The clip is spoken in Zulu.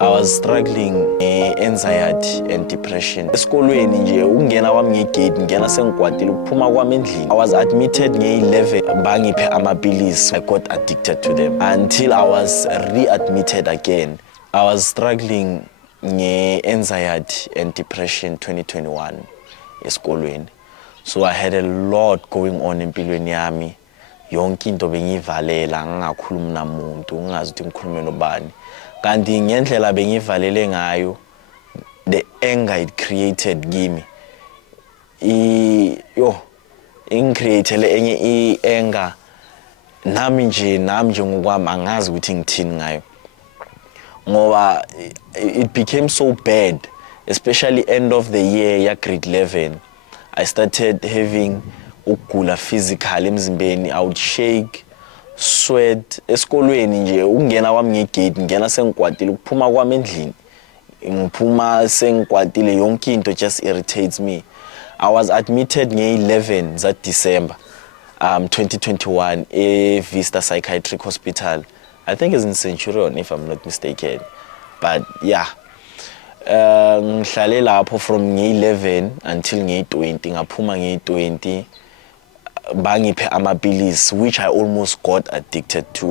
I was struggling anxiety and depression. Esikolweni nje ukungena kwami ngegate ngena sengikwatile ukuphuma kwami endlini. I was admitted nge-11 bangiphe amapilisi. I got addicted to them until I was readmitted again. I was struggling nge-anxiety and depression 2021 esikolweni. So I had a lot going on empilweni yami. Yonke into bengiyivalela ngingakhulumi namuntu ngingazi ukuthi ngikhulume nobani. Kanti ngendlela bengivalele ngayo the anger it created kimi ingicreatele enye anger nami nje ngokwami angazi ukuthi ngithini ngayo ngoba it became so bad, especially end of the year ya grade 11. I started having ukugula physical emzimbeni. I would shake, sweat. Esikolweni nje ukungena kwami ngegate ngena sengikwatile ukuphuma kwami endlini ngiphuma sengikwatile yonke into just irritates me. I was admitted nge-11 za December 2021 Vista Psychiatric Hospital. I think it's in Centurion if I'm not mistaken, but yeah. Ngihlale lapho from nge-11 until nge-20 ngaphuma nge-20 bangiphe amapilisi which I almost got addicted to.